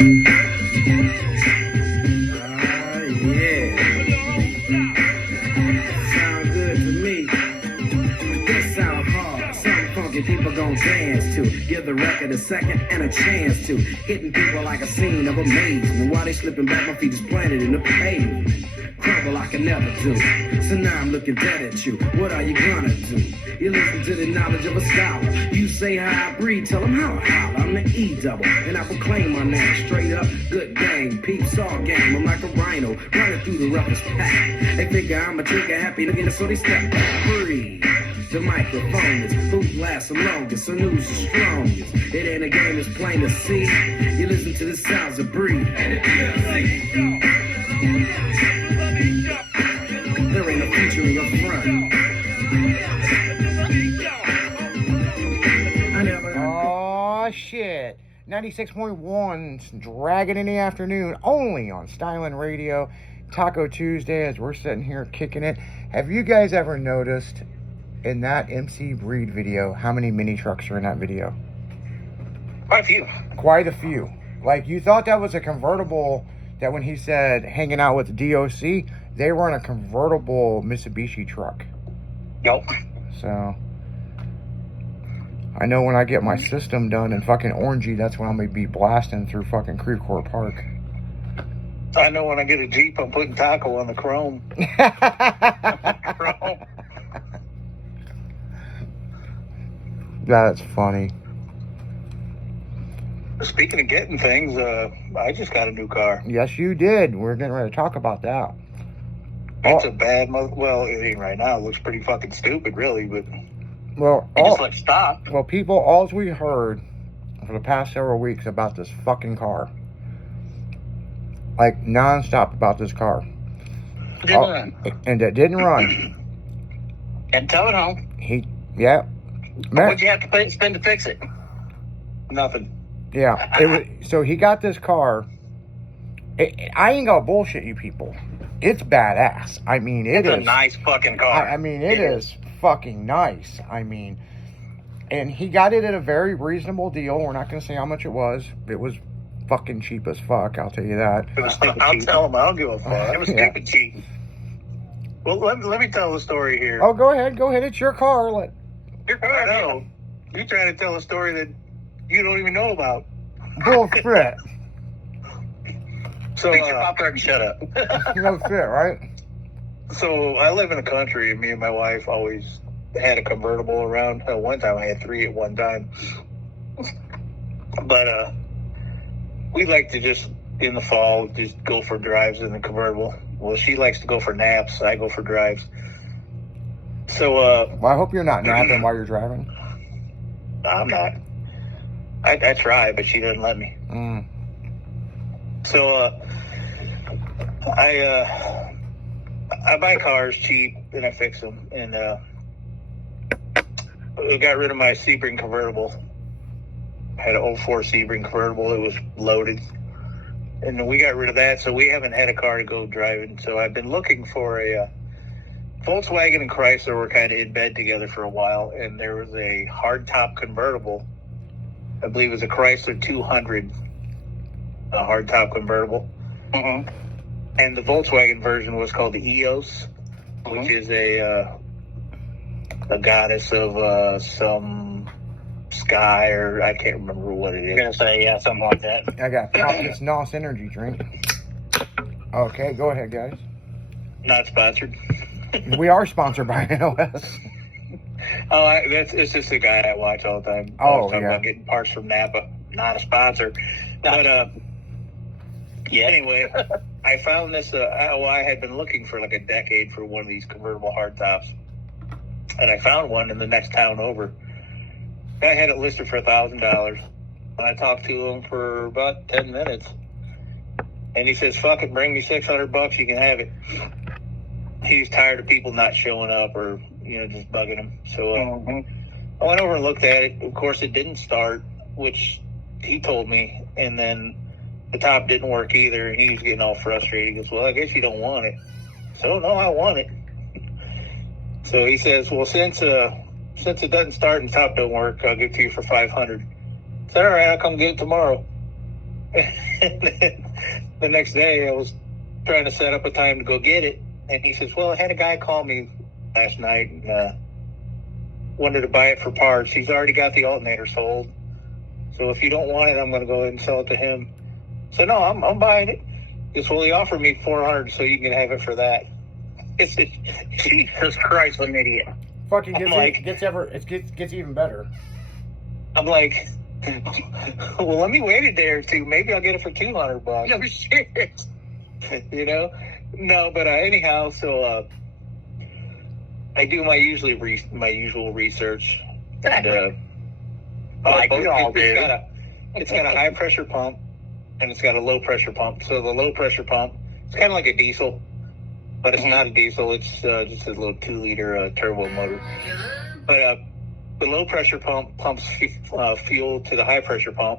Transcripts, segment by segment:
Yeah. Sound good to me. This sound hard. Something funky people gon' dance to. Give the record a second and a chance to. Hitting people like a scene of amazement. While they slipping back, my feet is planted in the pavement. Crumble like I never do. So now I'm looking dead at you. What are you gonna do? You listen to the knowledge of a scholar. You say how I breathe, tell them how I holler. I'm the E-double, and I proclaim my name. Straight up, good game, peeps all game. I'm like a rhino, running through the roughest pack. They figure I'm a trigger happy looking, so they step back. Breathe. The microphone is who lasts the longest, so news the strongest. It ain't a game, it's plain to see. You listen to the sounds of breathe. There ain't no future in your front. Oh shit. 96.1 Dragon in the Afternoon, only on Styling Radio. Taco Tuesday, as we're sitting here kicking it. Have you guys ever noticed in that MC Breed video how many mini trucks are in that video? Quite a few. Quite a few. Like, you thought that was a convertible, that when he said hanging out with DOC, they were in a convertible Mitsubishi truck. Yup. So I know when I get my system done in fucking Orangey, that's when I'm going to be blasting through fucking Creve Park. I know when I get a Jeep, I'm putting Taco on the chrome. Chrome. That's funny. Speaking of getting things, I just got a new car. Yes, you did. We're getting ready to talk about that. It's a bad well, it ain't right now. It looks pretty fucking stupid, really, but Well, it just like stop. Well, people, all we heard for the past several weeks about this fucking car, like nonstop about this car, Didn't run. and it didn't run. And tow it home. Yeah. What'd you have to spend to fix it? Nothing. Yeah. It was, so he got this car. I ain't gonna bullshit you people. It's badass. I mean, it's a nice fucking car. I mean, it is fucking nice. I mean, and he got it at a very reasonable deal. We're not going to say how much it was. It was fucking cheap as fuck, I'll tell you that. It was stupid I'll cheap. Tell him I don't give a fuck. It was stupid cheap. Well, let me tell the story here. Oh, go ahead. It's your car. Your car, I know. You're trying to tell a story that you don't even know about. Bullshit. So, pop there and shut up. No shit, right? So, I live in the country, and me and my wife always had a convertible around. One time, I had 3 at one time. But, we like to just, in the fall, just go for drives in the convertible. Well, she likes to go for naps. I go for drives. So, well, I hope you're not napping while you're driving. I'm not. I try, but she doesn't let me. So, I buy cars cheap and I fix them. And I got rid of my Sebring convertible. I had an 04 Sebring convertible. It was loaded. And we got rid of that, so we haven't had a car to go driving. So I've been looking for a Volkswagen and Chrysler were kind of in bed together for a while, and there was a hardtop convertible. I believe it was a Chrysler 200, a hardtop convertible. Mm-hmm. And the Volkswagen version was called the EOS, which is a goddess of some sky, or I can't remember what it is. I'm gonna say, yeah, something like that. I got pop this NOS energy drink. Okay, go ahead, guys. Not sponsored. We are sponsored by NOS. It's just a guy I watch all the time. Talking about getting parts from Napa. Not a sponsor. But, yeah, anyway, I found this, I had been looking for like a decade for one of these convertible hardtops. And I found one in the next town over. I had it listed for $1,000. I talked to him for about 10 minutes. And he says, fuck it, bring me $600, you can have it. He's tired of people not showing up or, just bugging him. So I went over and looked at it. Of course, it didn't start, which he told me. And then the top didn't work either. And he's getting all frustrated. He goes, well, I guess you don't want it. So, no, I want it. So he says, well, since it doesn't start and top don't work, I'll give it to you for $500. I said, all right, I'll come get it tomorrow. The next day, I was trying to set up a time to go get it, and he says, "Well, I had a guy call me last night and wanted to buy it for parts. He's already got the alternator sold. So if you don't want it, I'm going to go ahead and sell it to him." So no, I'm buying it. He "Well, he offered me $400, so you can have it for that." Jesus Christ, what an idiot! Fucking gets even better. I'm like, well, let me wait a day or two. Maybe I'll get it for $200. No shit. You know? No, but anyhow, so I do my usual research. And, like we all do. It's got a high pressure pump and it's got a low pressure pump. So the low pressure pump, it's kind of like a diesel, but it's not a diesel. It's just a little 2-liter turbo motor. But the low pressure pump pumps fuel to the high pressure pump,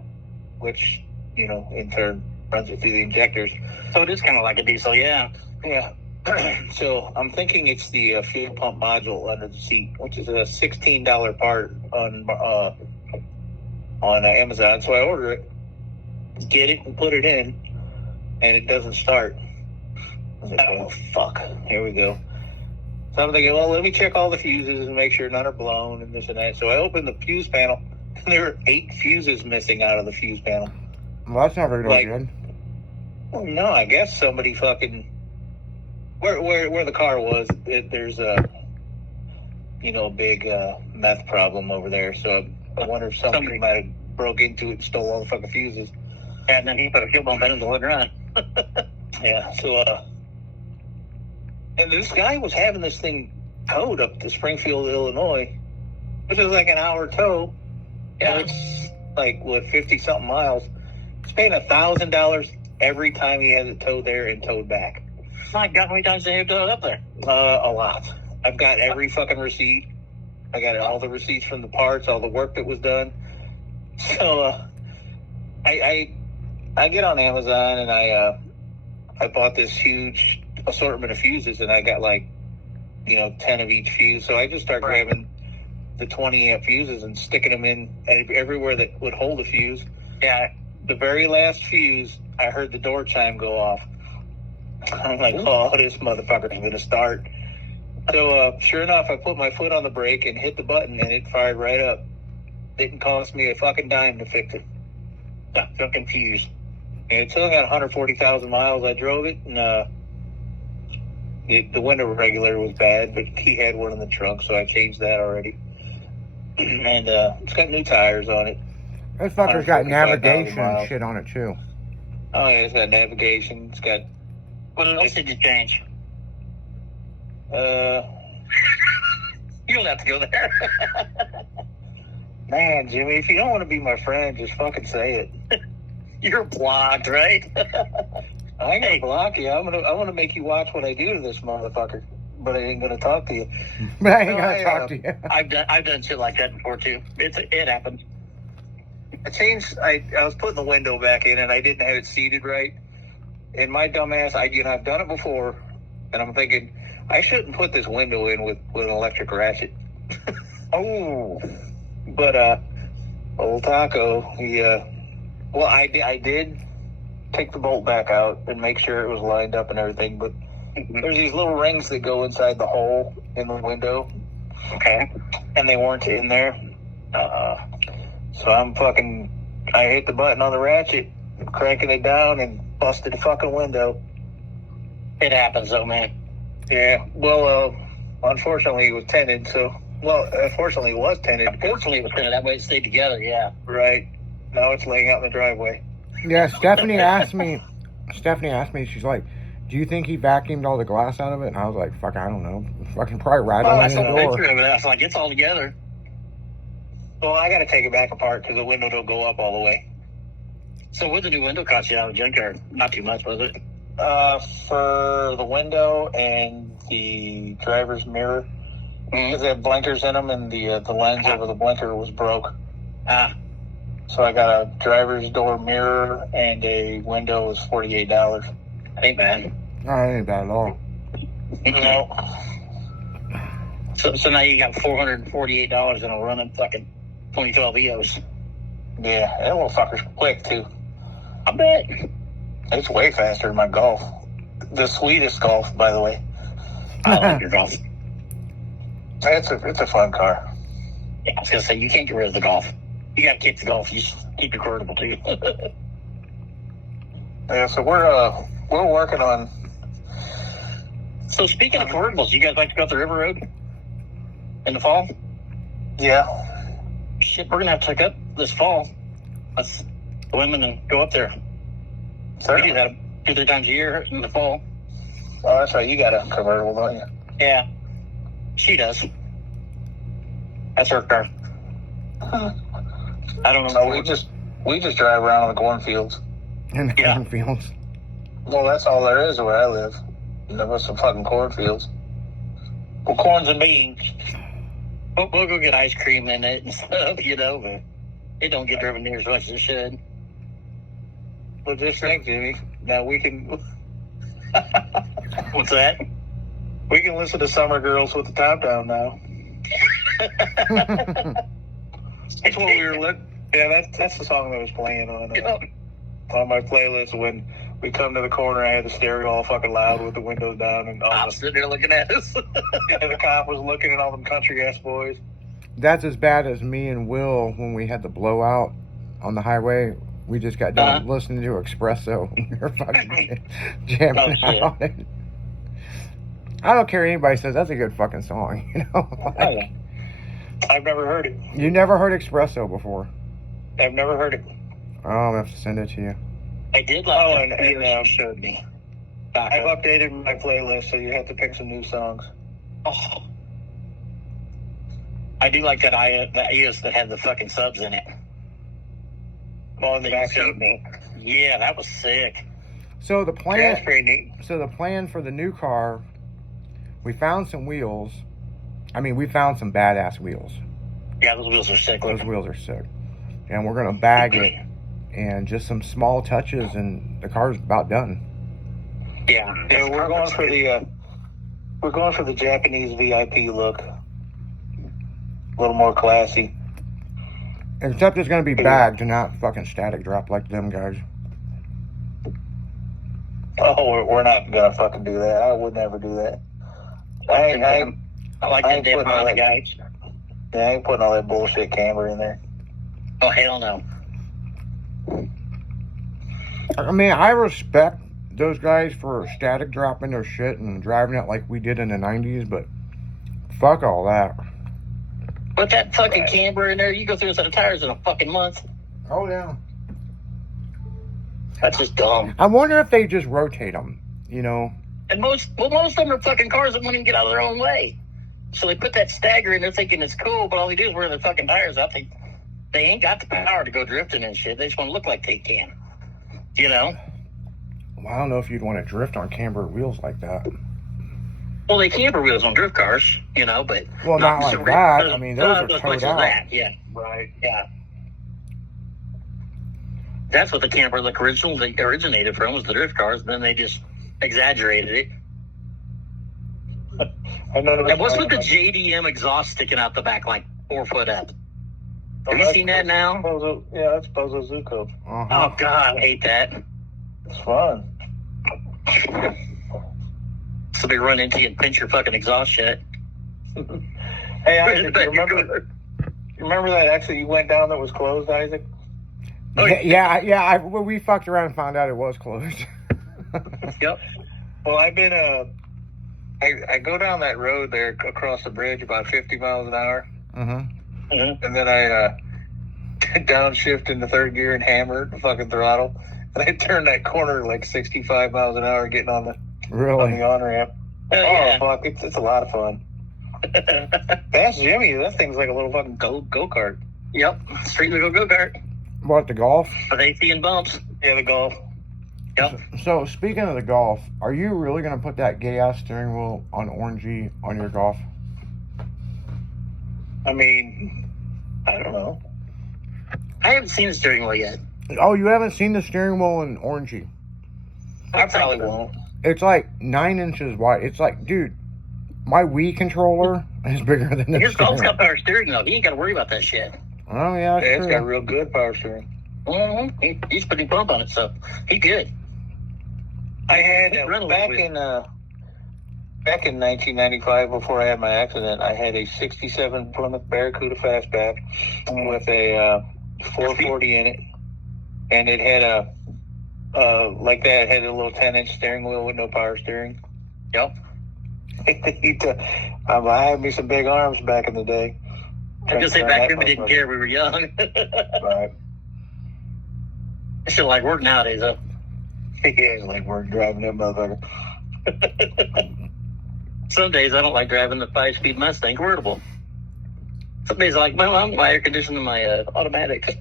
which, you know, in turn runs it through the injectors. So it is kind of like a diesel, yeah. Yeah. So I'm thinking it's the fuel pump module under the seat, which is a $16 part on Amazon. So I order it, get it, and put it in, and it doesn't start. I was like, oh fuck, here we go. So I'm thinking, well, let me check all the fuses and make sure none are blown and this and that. So I opened the fuse panel, and there were 8 fuses missing out of the fuse panel. Well, that's not very good. Well, no, I guess somebody fucking where the car was. There's a big meth problem over there. So I wonder if somebody might have broke into it and stole all the fucking fuses. And then he put a fuel pump in and let it run. Yeah. So and this guy was having this thing towed up to Springfield, Illinois, which was like an hour tow. Yeah. It's like 50-something miles. He's paying $1,000 every time he has it towed there and towed back. My God, how many times did they have towed up there? A lot. I've got every fucking receipt. I got all the receipts from the parts, all the work that was done. So I get on Amazon and I bought this huge assortment of fuses, and I got 10 of each fuse. So I just start grabbing the 20 amp fuses and sticking them in everywhere that would hold a fuse. Yeah. The very last fuse, I heard the door chime go off. I'm like, oh, this motherfucker's going to start. So sure enough, I put my foot on the brake and hit the button, and it fired right up. Didn't cost me a fucking dime to fix it. Got fucking fuse. And it still got 140,000 miles. I drove it, and the window regulator was bad, but he had one in the trunk, so I changed that already. And it's got new tires on it. This fucker's got navigation and shit on it, too. Oh, yeah, it's got navigation. It's got... What else did you change? You don't have to go there. Man, Jimmy, if you don't want to be my friend, just fucking say it. You're blocked, right? I ain't gonna block you. I want to make you watch what I do to this motherfucker, but I ain't gonna talk to you. But I ain't gonna talk to you. I've done shit like that before too. It happened. I was putting the window back in and I didn't have it seated right. And my dumbass, I've done it before, and I'm thinking I shouldn't put this window in with an electric ratchet. Oh, but old Taco, I did take the bolt back out and make sure it was lined up and everything, but there's these little rings that go inside the hole in the window. Okay. And they weren't in there. So I hit the button on the ratchet, cranking it down, and busted the fucking window. It happens though, man. Yeah. Well, unfortunately it was tinted, unfortunately it was tinted. Unfortunately it was tinted. That way it stayed together, yeah. Right. Now it's laying out in the driveway. Yeah, Stephanie asked me, she's like, do you think he vacuumed all the glass out of it? And I was like, fuck, I don't know. Fucking probably rattling in the door. I was like, it's all together. Well, I got to take it back apart because the window don't go up all the way. So what did the new window cost you out of the junkyard? Not too much, was it? For the window and the driver's mirror, because they have blinkers in them, and the lens over the blinker was broke. So I got a driver's door mirror and a window was $48. Ain't bad. No, it ain't bad at all. No. So now you got $448 in a running fucking 2012 EOS. Yeah, that little fucker's quick too. I bet. It's way faster than my Golf. The sweetest Golf, by the way. I like your Golf. It's a fun car. Yeah, I was gonna say you can't get rid of the Golf. You gotta keep the Golf. You just keep your convertible too. Yeah, so we're working on. So speaking of convertibles, you guys like to go up the River Road in the fall? Yeah. Shit, we're gonna have to take up this fall. Us, the women, and go up there. We do that 2-3 times a year in the fall. Oh, that's right. You got a convertible, don't you? Yeah, she does. That's her car. I don't know. No, we just drive around on the cornfields. In the cornfields. Well, that's all there is where I live. There was some fucking cornfields. Well, corns and beans. We'll go get ice cream in it and stuff, but it don't get driven near as much as it should. But just think, Jimmy, now we can... What's that? We can listen to Summer Girls with the top down now. That's what we were looking... Yeah, that's the song that was playing on my playlist when we come to the corner. I had the stereo all fucking loud with the windows down, and I'm sitting there looking at us. And the cop was looking at all them country ass boys. That's as bad as me and Will when we had the blowout on the highway. We just got done listening to Espresso. We were fucking jamming out. I don't care what anybody says. That's a good fucking song, Like, I've never heard it. You never heard Espresso before? I've never heard it. Oh, I'm going to have to send it to you. I did like that. And showed me. I've updated my playlist, so you have to pick some new songs. Oh. I do like that iOS that had the fucking subs in it. On the back seat. Yeah, that was sick. So the plan. Yeah, that's pretty neat. So the plan for the new car, we found some wheels. I mean, we found some badass wheels. Yeah, those wheels are sick. Those wheels are sick, and we're gonna bag it, and just some small touches, and the car's about done. Yeah, we're going for the Japanese VIP look, a little more classy. Except it's gonna be bagged and not fucking static drop like them guys. Oh, we're not gonna fucking do that. I would never do that. I like that damn Honda guys. Yeah, I ain't putting all that bullshit camber in there. Oh, hell no. I mean, I respect those guys for static dropping their shit and driving it like we did in the 90s, but fuck all that. Put that fucking camber in there, you go through a set of tires in a fucking month. Oh, yeah. That's just dumb. I wonder if they just rotate them, And most of them are fucking cars that won't even get out of their own way. So they put that stagger in there thinking it's cool, but all they do is wear their fucking tires out. They ain't got the power to go drifting and shit. They just want to look like they can. Well, I don't know if you'd want to drift on camber wheels like that. Well, they camber wheels on drift cars, but... Well, not like that. I mean, those are towed out. Yeah. Right. Yeah. That's what the camper look originally originated from, was the drift cars, and then they just exaggerated it. And what's with the JDM exhaust sticking out the back like 4 foot up? Have you seen that now? Yeah, that's Bozo Zuko. Uh-huh. Oh, God, I hate that. It's fun. So they run into you and pinch your fucking exhaust shit. Hey, Isaac, remember that exit you went down that was closed, Isaac? Oh, yeah. We fucked around and found out it was closed. Yep. Well, I've been I go down that road there across the bridge about 50 miles an hour. Mm-hmm. Mm-hmm. And then I downshift into third gear and hammer the fucking throttle. And I turned that corner like 65 miles an hour getting on the on-ramp. Yeah. Oh, fuck. It's a lot of fun. That's Jimmy. That thing's like a little fucking go-kart. Yep. Street legal go-kart. What, the Golf? With AC and bumps. Yeah, the Golf. Yep. So, speaking of the Golf, are you really going to put that gay-ass steering wheel on orangey on your Golf? I mean, I don't know. I haven't seen the steering wheel yet. Oh, you haven't seen the steering wheel in orangey? I probably won't. It's like 9 inches wide. It's like, dude, my Wii controller is bigger than this. His Golf's got power steering, though. He ain't got to worry about that shit. Oh, yeah, It's got real good power steering. He's pretty bump on it, so he good. I had back in 1995, before I had my accident, I had a '67 Plymouth Barracuda fastback with a 440 in it, and it had like that. It had a little 10-inch steering wheel with no power steering. Yep. I had me some big arms back in the day. I just say back then we didn't care. We were young. Right. It's still like work nowadays, though. Yeah, it's like work driving that motherfucker. Some days I don't like driving the 5-speed Mustang convertible. Some days I like my air conditioner, my automatic.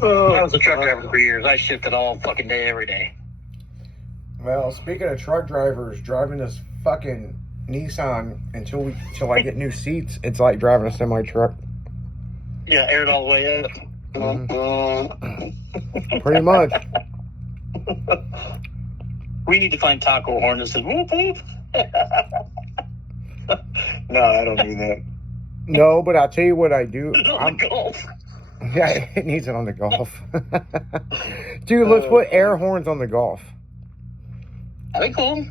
I was a truck driver for years. I shifted all fucking day, every day. Well, speaking of truck drivers, driving this fucking Nissan until I get new seats, it's like driving a semi truck. Yeah, aired all the way up. Pretty much. We need to find taco horn that says whoop whoop. No, I don't do that. No, but I'll tell you what I do. On the Golf. Yeah, it needs it on the Golf. Dude, let's put air horns on the Golf. That'd be cool.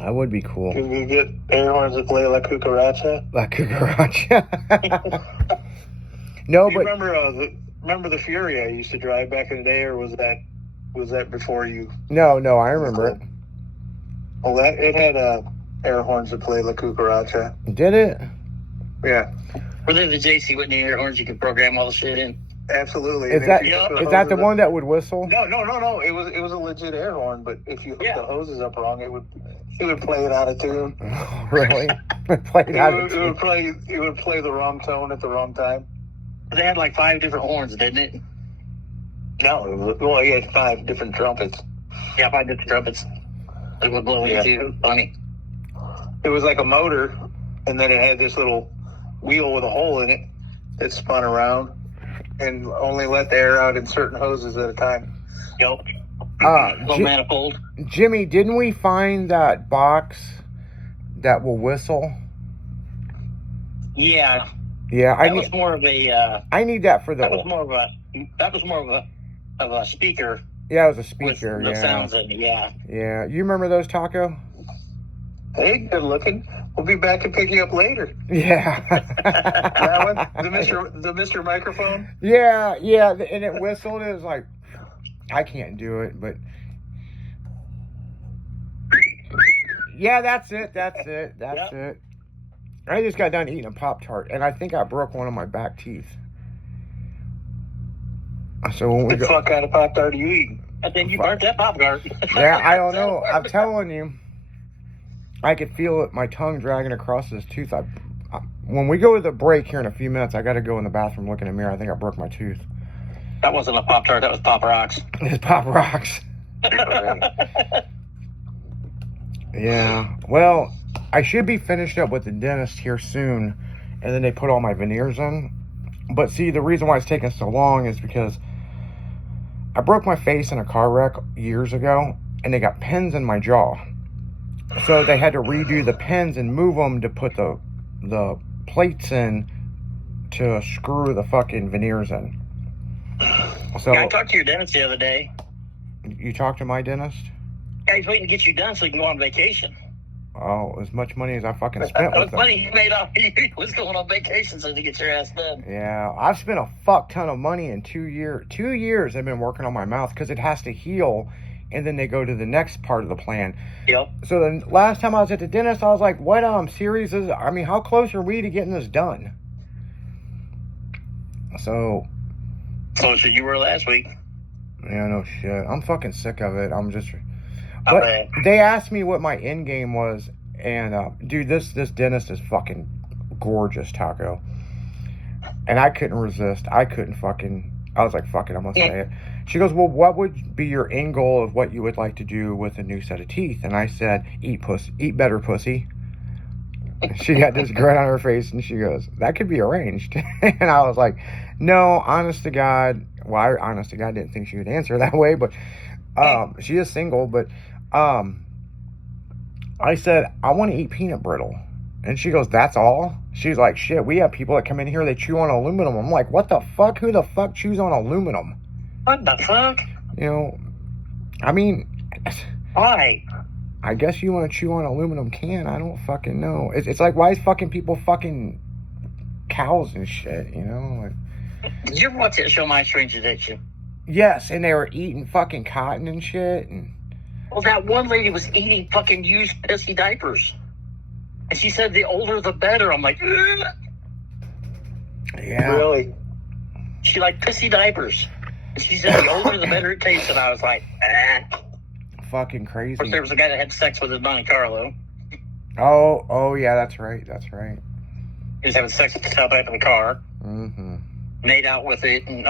That would be cool. Can we get air horns that play La Cucaracha? La Cucaracha. No, but remember the Fury I used to drive back in the day, or was that before you? No, I remember it. Well, it had air horns that play La Cucaracha. Did it? Yeah. Were they the JC Whitney air horns you could program all the shit in? Absolutely. Is that the one that would whistle? No. It was a legit air horn, but if you hooked the hoses up wrong, it would play it out of tune. Oh, really? It would play the wrong tone at the wrong time. They had like 5 different horns, didn't it? No, he had 5 different trumpets. Yeah, 5 different trumpets. It would blow into funny. It was like a motor, and then it had this little wheel with a hole in it that spun around and only let the air out in certain hoses at a time. Yep. Little manifold. Jimmy, didn't we find that box that will whistle? Yeah. Yeah, that was more of a. I need that for the. That was more of a speaker. Yeah, it was a speaker. With the sounds in it. Yeah. Yeah, you remember those, Taco? Hey, good looking. We'll be back and pick you up later. Yeah. That one, the Mr. Microphone. Yeah, and it whistled. It was like, I can't do it, but. Yeah, that's it. I just got done eating a Pop-Tart, and I think I broke one of my back teeth. So when what the fuck kind of Pop-Tart are you eating? I think you burnt that Pop-Tart. Yeah, I don't know. I'm telling you. I could feel it, my tongue dragging across this tooth. When we go to the break here in a few minutes, I got to go in the bathroom, look in the mirror. I think I broke my tooth. That wasn't a Pop-Tart. That was Pop Rocks. It's Pop Rocks. Yeah. Well, I should be finished up with the dentist here soon, and then they put all my veneers in. But see, the reason why it's taking so long is because I broke my face in a car wreck years ago, and they got pins in my jaw. So they had to redo the pins and move them to put the plates in to screw the fucking veneers in. So yeah, I talked to your dentist the other day. You talked to my dentist? Yeah, he's waiting to get you done so you can go on vacation. Oh, as much money as I fucking spent with them. Money he made off he was going on vacation so to get your ass done. Yeah, I've spent a fuck ton of money in 2 years. 2 years I've been working on my mouth because it has to heal, and then they go to the next part of the plan. Yep. So the last time I was at the dentist, I was like, what series is, I mean, how close are we to getting this done? So Closer you were last week. Yeah, no shit. I'm fucking sick of it. But they asked me what my end game was, and dude, this dentist is fucking gorgeous, Taco. And I couldn't resist. I was like, fuck it, I'm gonna say it. She goes, well, what would be your end goal of what you would like to do with a new set of teeth? And I said, eat better, pussy. She got this grin on her face, and she goes, that could be arranged. And I was like, no, honest to God. Well, I didn't think she would answer that way, but she is single. But I said, I want to eat peanut brittle. And she goes, that's all? She's like, shit, we have people that come in here, they chew on aluminum. I'm like, what the fuck? Who the fuck chews on aluminum? What the fuck? You know, I mean, why? I guess you want to chew on aluminum can. I don't fucking know. It's like, why is fucking people fucking cows and shit, you know? Like, did you ever watch that show, My Strange Addiction? Yes, and they were eating fucking cotton and shit. And well, that one lady was eating fucking used pissy diapers. And she said the older the better. I'm like, ugh. Yeah. Really? She liked pissy diapers. And she said the older the better it tastes. And I was like, ah. Fucking crazy. Of course, there was a guy that had sex with his Monte Carlo. Oh, yeah, that's right. That's right. He was having sex with the top back of the car. Mm-hmm. Made out with it. And,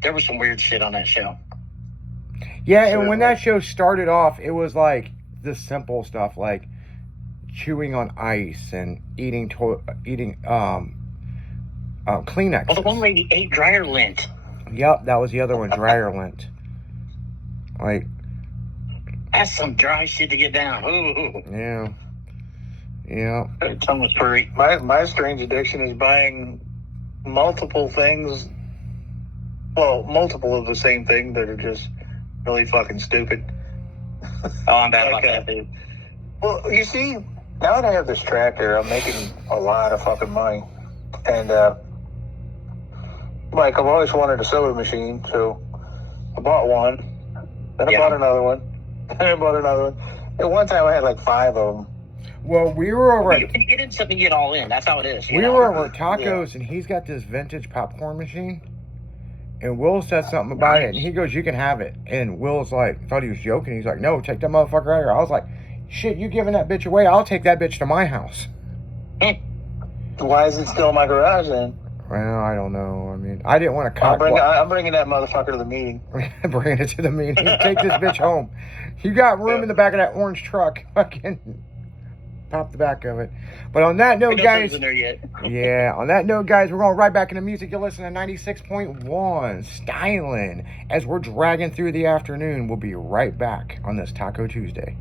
there was some weird shit on that show. Yeah, and when that show started off, it was like the simple stuff, like chewing on ice and eating Kleenex. Well, the one lady ate dryer lint. Yep, that was the other one, dryer lint. Like, that's some dry shit to get down. Ooh. Yeah. Yeah. Her tongue was furry. My strange addiction is buying multiple things. Well, multiple of the same thing that are just really fucking stupid. Oh, I'm bad about that, dude. Well, you see, now that I have this tractor, I'm making a lot of fucking money. And, like, I've always wanted a soda machine, so I bought one. Then I bought another one. Then I bought another one. At one time, I had like 5 of them. Well, we were over at... You get in something, you get all in. That's how it is. We were over at Tacos, and he's got this vintage popcorn machine. And Will said something about it, and he goes, you can have it. And Will's like, thought he was joking. He's like, no, take that motherfucker out of here. I was like, shit, you giving that bitch away? I'll take that bitch to my house. Why is it still in my garage then? Well, I don't know. I mean, I didn't want to cut. I'm bringing that motherfucker to the meeting. Bringing it to the meeting. Take this bitch home. You got room in the back of that orange truck. Fucking pop the back of it. But on that note, guys. In there yet. Yeah, on that note, guys, we're going right back into music. You'll listen to 96.1 Styling as we're dragging through the afternoon. We'll be right back on this Taco Tuesday.